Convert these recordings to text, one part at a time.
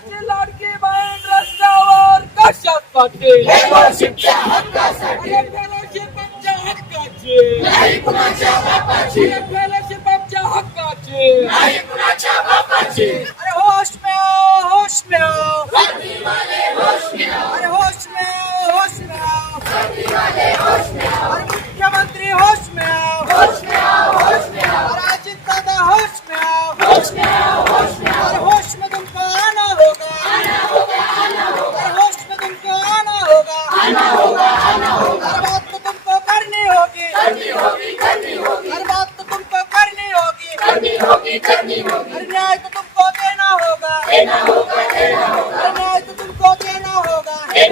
आमची लाडकी बहीण रस्त्यावर कशासाठी शिक्षा हक्कासाठी. fellowship आमच्या हक्काची. नाही कुणाच्या बापाची. fellowship आमच्या हक्काची. नाही कुणाच्या बापाची. अरे होश में आओ, होश में आओ. होश में आओ, अरे होश में आओ, होश में आओ.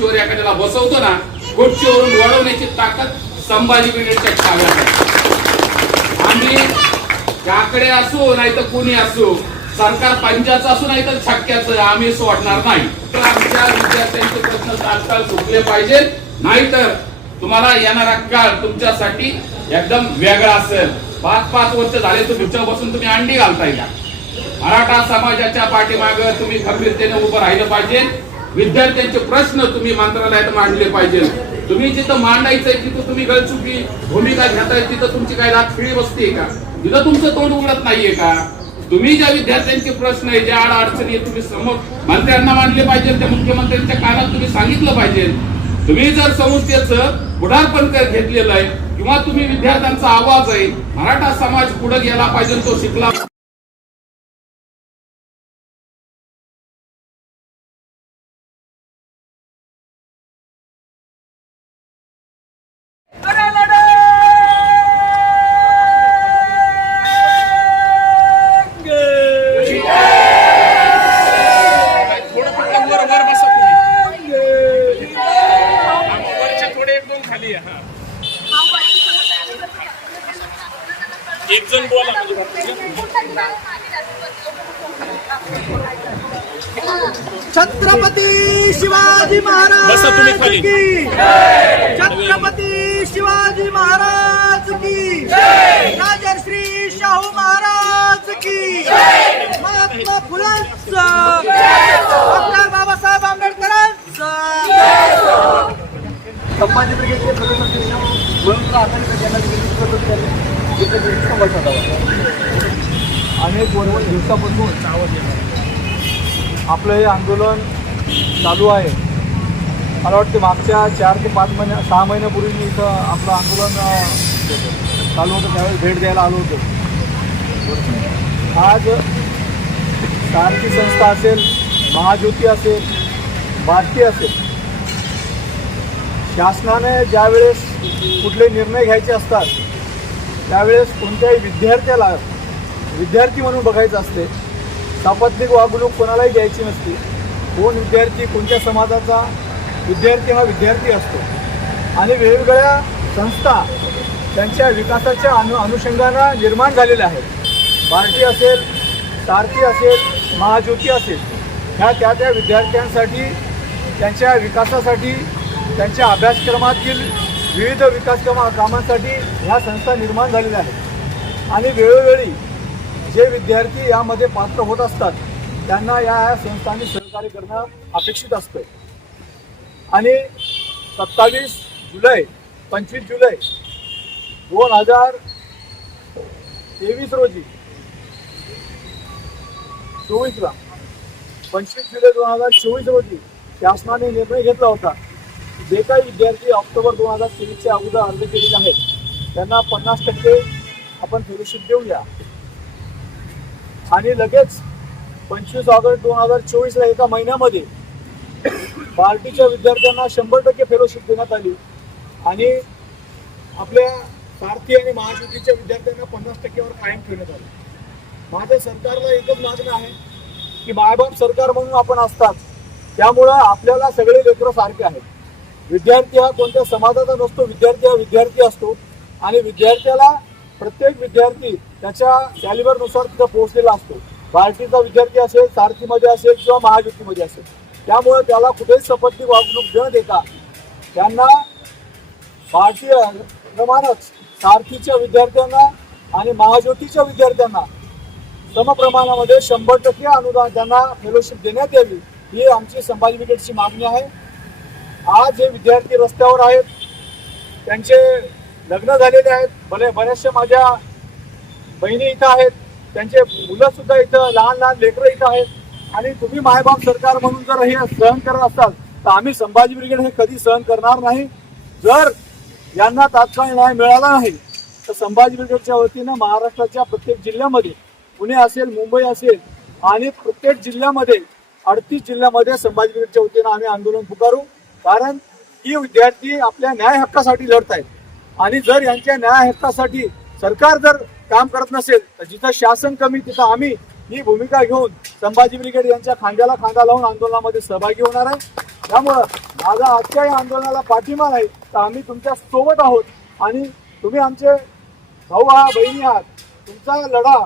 खुर्चीवर एखाद्याला बसवतो ना खुर्चीवरून वळवण्याची ताकद संभाजी ब्रिगेडच्या छाव्यात आम्ही काकडे असो नाही तर कोणी असो सरकार पंचाचं असो नाही तर छक्क्याचं आम्ही सोडणार नाही. तर आमच्या विद्यार्थ्यांचे प्रश्न तात्काळ सुटले पाहिजेत नाहीतर तुम्हाला येणारा काळ तुमच्यासाठी एकदम वेगळा असेल. पाच पाच वर्ष झाले तर तुमच्या बसून तुम्ही अंडी घालताय मराठा समाजाच्या पाठीमाग तुम्ही खंबीरतेने उभं राहिलं पाहिजे. विद्यार्थ्यांचे प्रश्न तुम्ही मंत्रालयात मांडले पाहिजे. तुम्ही जिथं मांडायचंय तिथं तुम्ही गळचुकी भूमिका घेताय तिथं तुमची काय रात खिळी बसते का? तिथं तुमचं तोंड उघडत नाहीये का? तुम्ही ज्या विद्यार्थ्यांचे प्रश्न आहे ज्या आड अडचणी आहे, तुम्ही समोर मंत्र्यांना मांडले पाहिजे त्या मुख्यमंत्र्यांच्या कानात तुम्ही सांगितलं पाहिजे. तुम्ही जर संस्थेचं पुढारपण कर- घेतलेलं आहे किंवा तुम्ही विद्यार्थ्यांचा आवाज आहे मराठा समाज पुढे गेला पाहिजे तो शिकला अरे लढेंगे. थोडं पटकन वर वर बसा तुम्ही वरचे थोडे एक दोन खाली आहे, हा. एक जण बोला म्हणजे छत्रपती शिवाजी महाराज. की. छत्रपती शिवाजी महाराज की. राजश्री शाहू महाराज की. महात्मा फुलांचं. डॉक्टर बाबासाहेब आंबेडकरांचं. संभाजी ब्रिगेडचे प्रदेशाध्यक्ष म्हणून अनेक दिवसापासून आपलं हे आंदोलन चालू आहे. मला वाटते मागच्या चार ते पाच महिन्या सहा महिन्यापूर्वी मी इथं आपलं आंदोलन चालू होतं. त्यावेळेस भेट द्यायला आलो होतो. आज सारखी संस्था असेल महाज्योती असेल भारती असेल. शासनाने ज्यावेळेस कुठले निर्णय घ्यायचे असतात त्यावेळेस कोणत्याही विद्यार्थ्याला विद्यार्थी म्हणून बघायचं असते सापत्निक वागणूक कोणालाही द्यायची नसते. कोण विद्यार्थी कोणत्या समाजाचा विद्यार्थी हा विद्यार्थी असतो. आणि वेगवेगळ्या संस्था त्यांच्या विकासाच्या अनु अनुषंगानं निर्माण झालेल्या आहेत. पार्टी असेल सारथी असेल महाज्योती असेल ह्या त्या त्या विद्यार्थ्यांसाठी त्यांच्या विकासासाठी त्यांच्या अभ्यासक्रमातील विविध विकास कामांसाठी ह्या संस्था निर्माण झालेल्या आहेत. आणि वेळोवेळी जे विद्यार्थी यामध्ये पात्र होत असतात त्यांना या या संस्थांनी सहकार्य करणं अपेक्षित असतं आणि सत्तावीस जुलै पंचवीस जुलै दोन हजार तेवीस रोजी चोवीसला पंचवीस जुलै दोन हजार चोवीस रोजी शासनाने निर्णय घेतला होता. जे काही विद्यार्थी ऑक्टोबर दोन हजार तेवीसच्या अगोदर अर्ज केलेले आहेत त्यांना पन्नास टक्के आपण फेलोशिप देऊया. आणि लगेच पंचवीस ऑगस्ट दोन हजार चोवीसला एका महिन्यामध्ये पार्टीच्या विद्यार्थ्यांना शंभर टक्के फेलोशिप देण्यात आली. आणि आपल्या भारतीय आणि महायुतीच्या विद्यार्थ्यांना पन्नास टक्क्यावर कायम ठेवण्यात आलं. माझ्या सरकारला एकच मागणं आहे की मायबाप सरकार म्हणून आपण असतात त्यामुळं आपल्याला सगळे लेकरं सारखे आहेत. विद्यार्थी हा कोणत्या समाजाचा नसतो विद्यार्थी हा विद्यार्थी असतो. आणि विद्यार्थ्याला प्रत्येक विद्यार्थी त्याच्या कॅलिबरनुसार तिथं पोहोचलेला असतो. बार्टीचा विद्यार्थी असेल सारथीमध्ये असेल किंवा महायुतीमध्ये असेल. त्यामुळे त्याला कुठेच सपत्नी वागणूक न देता त्यांना भारतीय प्रमाणच सारथीच्या विद्यार्थ्यांना आणि महाज्योतीच्या विद्यार्थ्यांना समप्रमाणामध्ये शंभर टक्के अनुदान त्यांना फेलोशिप देण्यात यावी ही आमची संभाजी ब्रिगेडची मागणी आहे. आज हे विद्यार्थी रस्त्यावर आहेत त्यांचे लग्न झालेले आहेत. बरे बऱ्याचशा माझ्या बहिणी इथं आहेत. त्यांचे मुलं सुद्धा इथं लहान लहान लेकरं इथं आहेत. आणि तुम्ही मायबाप सरकार म्हणून जर हे सहन करत असाल तर आम्ही संभाजी ब्रिगेड हे कधी सहन करणार नाही. जर यांना तात्काळ न्याय मिळाला नाही तर संभाजी ब्रिगेडच्या वतीनं महाराष्ट्राच्या प्रत्येक जिल्ह्यामध्ये पुणे असेल मुंबई असेल आणि प्रत्येक जिल्ह्यामध्ये अडतीस जिल्ह्यामध्ये संभाजी ब्रिगेडच्या वतीनं आम्ही आंदोलन पुकारू. कारण ही विद्यार्थी आपल्या न्याय हक्कासाठी लढत आहेत आणि जर यांच्या न्याय हक्कासाठी सरकार जर काम करत नसेल तर जिथं शासन कमी तिथं आम्ही ही भूमिका घेऊन संभाजी ब्रिगेड यांच्या खांद्याला खांदा लावून आंदोलनामध्ये सहभागी होणार आहे. त्यामुळं माझा आजच्या या आंदोलनाला पाठिंबा नाही तर आम्ही तुमच्यासोबत आहोत. आणि तुम्ही आमचे भाऊ आहात बहिणी आहात तुमचा लढा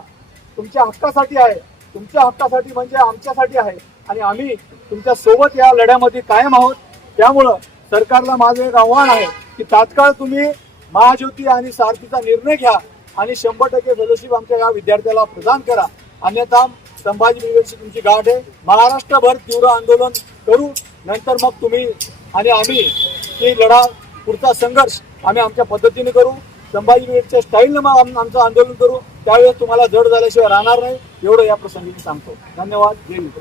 तुमच्या हक्कासाठी आहे. तुमच्या हक्कासाठी म्हणजे आमच्यासाठी आहे. आणि आम्ही तुमच्यासोबत या लढ्यामध्ये कायम आहोत. त्यामुळं सरकारला माझं एक आव्हान आहे की तात्काळ तुम्ही महाज्योती आणि सारथीचा निर्णय घ्या आणि शंभर टक्के फेलोशिप आमच्या या विद्यार्थ्याला प्रदान करा. अन्यथा संभाजी ब्रिगेडची तुमची गाठ आहे. महाराष्ट्रभर तीव्र आंदोलन करू नंतर मग तुम्ही आणि आम्ही ही लढा पुढचा संघर्ष आम्ही आमच्या पद्धतीने करू. संभाजी ब्रिगेडच्या स्टाईलनं मग आम- आमचं आंदोलन करू. त्यावेळेस तुम्हाला जड झाल्याशिवाय राहणार नाही. एवढं या प्रसंगी सांगतो. धन्यवाद. जय मित्र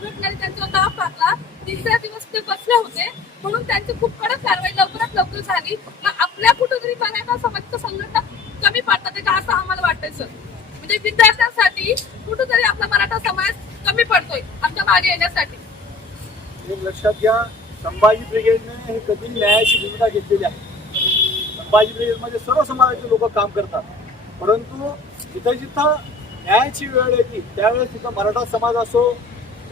प- संघटनेने त्यांच्यावर दाब टाकला तिसऱ्या दिवस ते बसले होते. म्हणून त्यांची खूप कडक कारवाई लवकरात लवकर झाली. मग आपल्या कुठेतरी मराठा समाजच्या संघटना कमी पडतात. का असं आम्हाला वाटतंय सर म्हणजे विद्यार्थ्यांसाठी कुठेतरी आपला मराठा समाज कमी पडतोय आमच्या मागे येण्यासाठी. लक्षात घ्या संभाजी ब्रिगेडने हे कधी न्यायाची भूमिका घेतलेली आहे. संभाजी ब्रिगेडमध्ये सर्व समाजाचे लोक काम करतात. परंतु जिथं जिथं न्यायाची वेळ येते त्यावेळेस तिथं मराठा समाज असो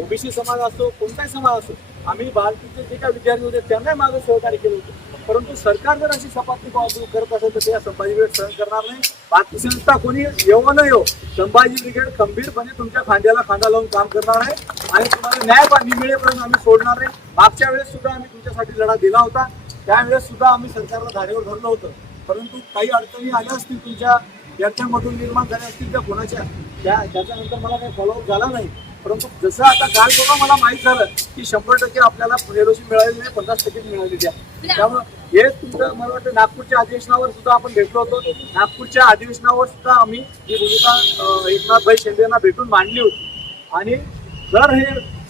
ओबीसी समाज असो कोणताही समाज असो आम्ही भारतीचे जे काही विद्यार्थी होते त्यांनाही माझं सहकार्य केलं होतं. परंतु सरकार जर अशी सपाटणी वाहतूक करत असेल तर ते या संभाजी ब्रिगेड सहन करणार नाही. बाकी संस्था कोणी येऊ न येऊ संभाजी ब्रिगेड खंबीरपणे तुमच्या खांद्याला खांदा लावून काम करणार आहे आणि तुम्हाला न्याय पाणी मिळेपर्यंत आम्ही सोडणार नाही. मागच्या वेळेस सुद्धा आम्ही तुमच्यासाठी लढा दिला होता. त्यावेळेस सुद्धा आम्ही सरकारला धारेवर धरलं होतं. परंतु काही अडचणी आल्या असतील तुमच्या यांच्यामधून निर्माण झाल्या असतील त्या कोणाच्या त्या त्याच्यानंतर मला काही फॉलोअप झाला नाही. परंतु जसं आता काल बघा मला माहीत झालं की शंभर टक्के आपल्याला फेलोशिप मिळालेली नाही पन्नास टक्के मिळालेली आहे त्यामुळे हे तुमचं मला वाटतं नागपूरच्या अधिवेशनावर सुद्धा आपण भेटलो होतो. नागपूरच्या अधिवेशनावर सुद्धा आम्ही ही भूमिका एकनाथभाई शिंदे यांना भेटून मांडली होती. आणि जर हे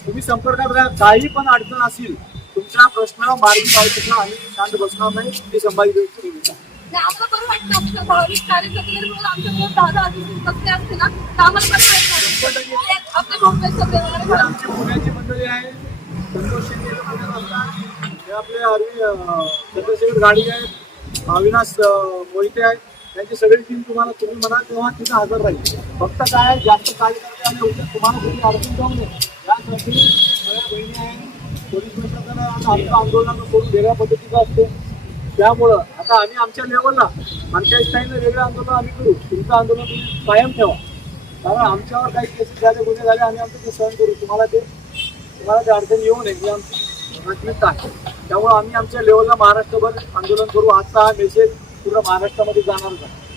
तुम्ही संपर्कात राहा काही पण अडचण असेल तुमच्या प्रश्न मार्गी लावू आम्ही शांत बसणार नाही ही संभाजी ब्रिगेडची भूमिका. आम्हाला बरं वाटतं आमच्या भाविक कार्यकर्ते म्हणून दहा दहा दिवस बसले असते ना तर आम्हाला बरं वाटतं. म्हणजे आपले मुंबई सगळे वगैरे मंडळी आहे हे आपले अरविंद चंद्रशेखर गाडी आहेत अविनाश मोहिते आहेत त्यांची सगळी टीम तुम्हाला तुम्ही म्हणा तेव्हा तिथं हजर राहील. फक्त काय जास्त कार्यकर्ते आणि उद्या तुम्हाला कुठे अडचण जाऊ नये. यासाठी सगळ्या बहिणी आहेत पोलीस प्रशासनानं आमचं आंदोलन करून वेगळ्या पद्धतीचं असते. त्यामुळं आता आम्ही आमच्या लेवलला आमच्या स्टाईलनं वेगळं आंदोलन आम्ही करू. तुमचं आंदोलन तुम्ही कायम ठेवा. कारण आमच्यावर काही केसेस झाले गुन्हे झाले आम्ही आमचं ते सहन करू. तुम्हाला ते तुम्हाला ते अडचण येऊ नये. ही आमची प्राथमिकता आहे. त्यामुळे आम्ही आमच्या लेवलला महाराष्ट्रभर आंदोलन करू. आजचा हा मेसेज पूर्ण महाराष्ट्रामध्ये जाणारच आहे.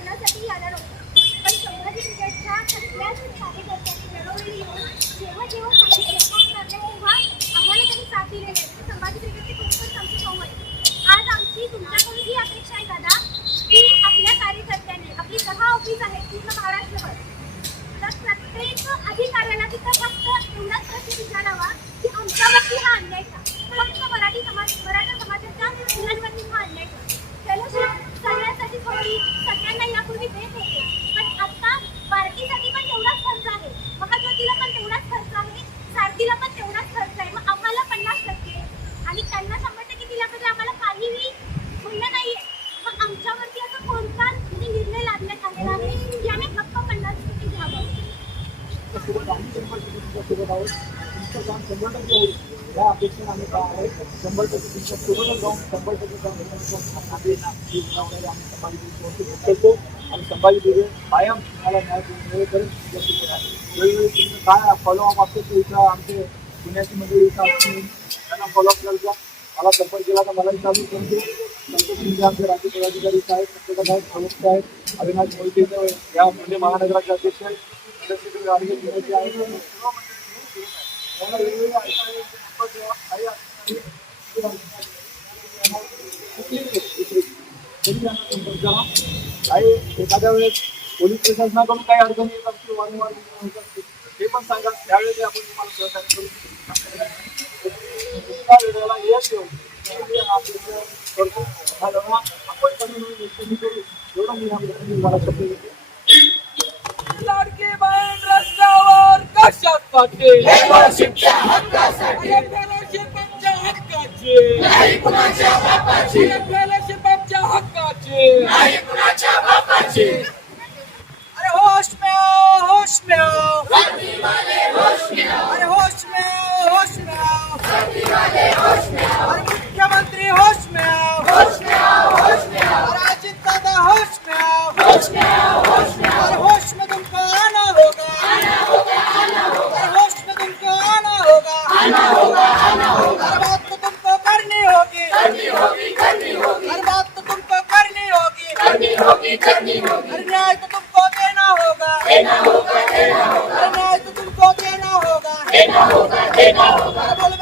gracias. तुमचं काम शंभर टक्के होईल या अपेक्षेने आम्ही काय आहे शंभर टक्के तुमच्या सोबतच जाऊन शंभर टक्के जाऊन आम्ही संभाजी करतो आणि संभाजी ब्रिगेड कायम तुम्हाला न्याय मिळेपर्यंत वेळोवेळी काय फॉलोअप असतो ते इथं आमचे पुण्याची मंडळी इथं असतील त्यांना फॉलोअप करायचा मला संपर्क केला तर मलाही चालू करतो नंतर शिंदे आमचे राज्य पदाधिकारी साहेब संतोष साहेब प्रमुख आहेत अविनाश मोहिते या पुणे महानगराचे अध्यक्ष आहेत गाडगे आहेत सर्व मंडळी त्यांना वेगवेगळे अधिकारी संपर्क द्यावा. काही एखाद्या वेळेस पोलीस प्रशासनाकडून काही अडचणी येत असतील वारंवार ते पण सांगा त्यावेळेस आपण तुम्हाला सहकार्य करू वेळेला यश येऊ आपण करतो हा आपण कमी करू एवढं मी या शब्द देतो लाडकी बहीण रस्त्यावर कशासाठी फेलोशिपच्या हक्कासाठी अरे फेलोशिप आमच्या हक्काची. नाही कुणाच्या बापाची. अरे फेलोशिप आमच्या हक्काची. नाही कुणाच्या बापाची. अरे होश में आओ करनी होगी? करनी होगी हर न्याय तो तुमको देना होगा। देना होगा देना होगा। न्याय तो तुमको देना होगा। देना होगा देना होगा। अरे